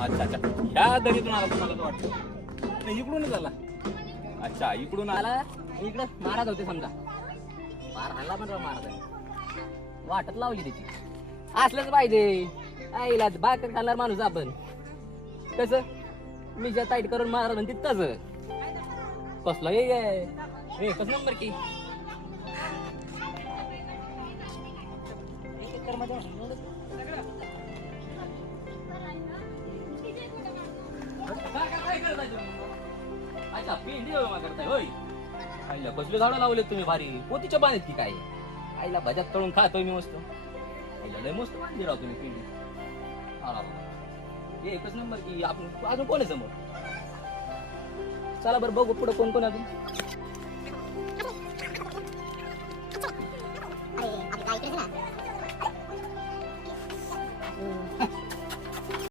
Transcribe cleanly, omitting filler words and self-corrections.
अच्छा अच्छा, ह्या दरीतून आला तुम्हाला तर वाटतं नाही, इकडूनच आला. अच्छा, इकडून आला. आला इकडं महाराज होते समजा, मार हल्ला पण महाराज वाटत लावली त्याची. असलंच पाहिजे आईला बाग खाणार माणूस आपण. कसं मी ज्या ताईट करून महाराज म्हणते तसं कसलं हे एकच नंबर की. अच्छा, पेंडी करताय होय. आईला कसले झाडं लावलेत तुम्ही भारी, पोतीच्या बांधत की काय. आईला भज्यात तळून खातोय मी मस्त. आईला लय मस्त बांधली राव तुम्ही पेंडी. हे एकच नंबर की. आपण अजून कोण आहे समोर? चला बरं बघू पुढे कोण कोण अजून. अरे आपली गाय इकडेच ना.